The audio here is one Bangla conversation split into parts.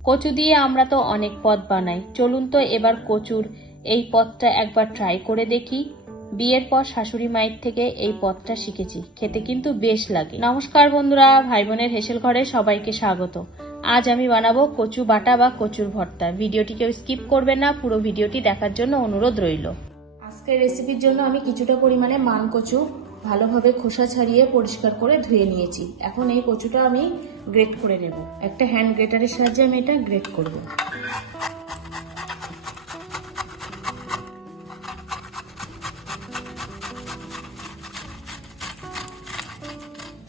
কচু দিয়ে আমরা তো অনেক পদ বানাই, চলুন তো এবার কচুর এই পদটা একবার ট্রাই করে দেখি। বিয়ের পর শাশুড়ি মায়ের থেকে এই পদটা শিখেছি, খেতে কিন্তু বেশ লাগে। নমস্কার বন্ধুরা, ভাই বোনের হেসেল ঘরে সবাইকে স্বাগত। আজ আমি বানাবো কচু বাটা বা কচুর ভর্তা। ভিডিওটি কেউ স্কিপ করবেন না, পুরো ভিডিওটি দেখার জন্য অনুরোধ রইল। আজকের রেসিপির জন্য আমি কিছুটা পরিমাণে মান কচু ভালোভাবে খোসা ছাড়িয়ে পরিষ্কার করে ধুয়ে নিয়েছি। এখন এই কচুটা আমি গ্রেট করে নেব। একটা হ্যান্ড গ্রেটারের সাহায্যে আমি এটা গ্রেট করব।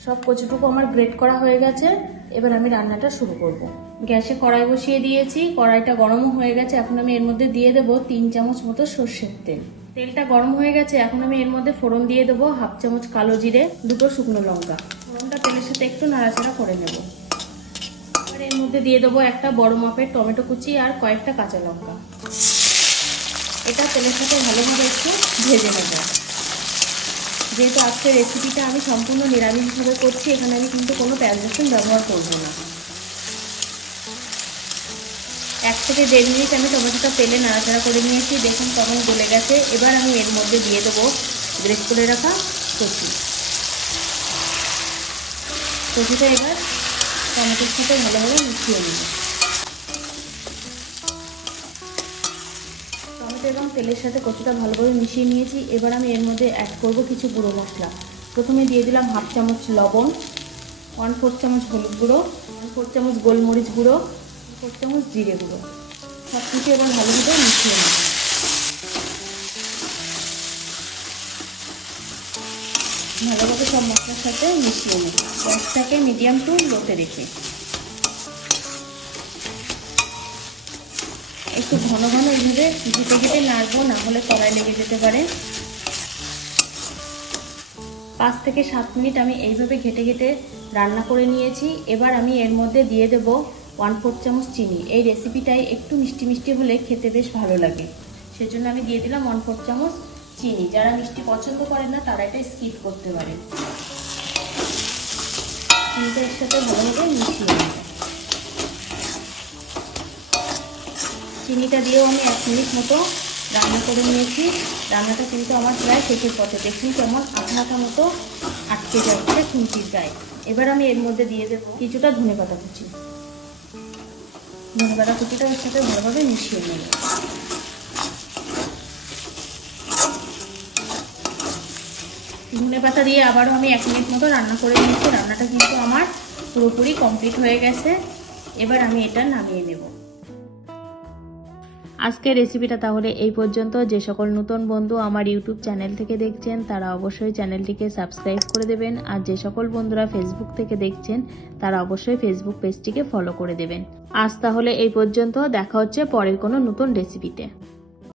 সব কচুটুকু আমার গ্রেট করা হয়ে গেছে। এবার আমি রান্নাটা শুরু করব। গ্যাসে কড়াই বসিয়ে দিয়েছি, কড়াইটা গরমও হয়ে গেছে। এখন আমি এর মধ্যে দিয়ে দেবো 3 চামচ মতো সর্ষের তেল। তেলটা গরম হয়ে গেছে, এখন আমি এর মধ্যে ফোড়ন দিয়ে দেবো 1/2 চামচ কালো জিরে, 2টো শুকনো লঙ্কা। ফোড়নটা তেলের সাথে একটু নাড়াচাড়া করে নেব। এবার এর মধ্যে দিয়ে দেবো একটা বড় মাপের টমেটো কুচি আর কয়েকটা কাঁচা লঙ্কা। এটা তেলের সাথে ভালোভাবে একটু ভেজে নেব। যেহেতু আজকের রেসিপিটা আমি সম্পূর্ণ নিরামিষভাবে করছি, এখানে আমি কিন্তু কোনো পেঁয়াজ রসুন ব্যবহার করব না। 1 থেকে 1.5 মিনিট আমি টমেটোটা তেলে নাড়াচাড়া করে নিয়েছি। দেখুন কেমন গলে গেছে। এবার আমি এর মধ্যে দিয়ে দেবো গ্রেট করে রাখা কচু। কচুটা এবার টমেটোর সাথে ভালোভাবে মিশিয়ে নেব। টমেটো এবং তেলের সাথে কচুটা ভালোভাবে মিশিয়ে নিয়েছি। এবার আমি এর মধ্যে অ্যাড করব কিছু গুঁড়ো মশলা। প্রথমে দিয়ে দিলাম 1/2 চামচ লবণ, 1/4 চামচ হলুদ গুঁড়ো, 1/4 চামচ গোলমরিচ গুঁড়ো, 1/4 চামচ জিরে গুঁড়ো। সব কিছু এবার ভালোভাবে মিশিয়ে নেব। ভালোভাবে সব মশলার সাথে মিশিয়ে নেব। গ্যাসটাকে মিডিয়াম টু লোতে রেখে একটু ঘন ঘন এইভাবে ঘেটে ঘেটে নাড়বো, না হলে কড়াই লেগে যেতে পারে। 5 থেকে 7 মিনিট আমি এইভাবে ঘেটে ঘেটে রান্না করে নিয়েছি। এবার আমি এর মধ্যে দিয়ে দেব 1/4 চামচ চিনি। এই রেসিপিটাই একটু মিষ্টি মিষ্টি হলে খেতে বেশ ভালো লাগে, সেজন্য আমি দিয়ে দিলাম 1/4 চামচ চিনি। যারা মিষ্টি পছন্দ করেন না তারা এটা স্কিপ করতে পারেন। চিনিটা এর সাথে ভালোভাবে মিশিয়ে নেব। চিনিটা দিয়েও আমি 1 মিনিট মতো রান্না করে নিয়েছি। রান্নাটা কিন্তু আমার প্রায় শেষের পথে। দেখুন কেমন আঠা আঠা মতো আটকে যাচ্ছে খুন্তির গায়ে। এবার আমি এর মধ্যে দিয়ে দেবো কিছুটা ধনেপাতা কুচি। ধনেপাতা কুচিটা এর সাথে ভালোভাবে মিশিয়ে নেব। ধনেপাতা দিয়ে আবারও আমি 1 মিনিট মতো রান্না করে নিয়েছি। রান্নাটা কিন্তু আমার পুরোপুরি কমপ্লিট হয়ে গেছে। এবার আমি এটা নামিয়ে নেব। আজকের রেসিপিটা তাহলে এই পর্যন্ত। যে সকল নতুন বন্ধু আমার ইউটিউব চ্যানেল থেকে দেখছেন তারা অবশ্যই চ্যানেলটিকে সাবস্ক্রাইব করে দেবেন, আর যে সকল বন্ধুরা ফেসবুক থেকে দেখছেন তারা অবশ্যই ফেসবুক পেজটিকে ফলো করে দেবেন। আজ তাহলে এই পর্যন্ত, দেখা হচ্ছে পরের কোনো নতুন রেসিপিতে।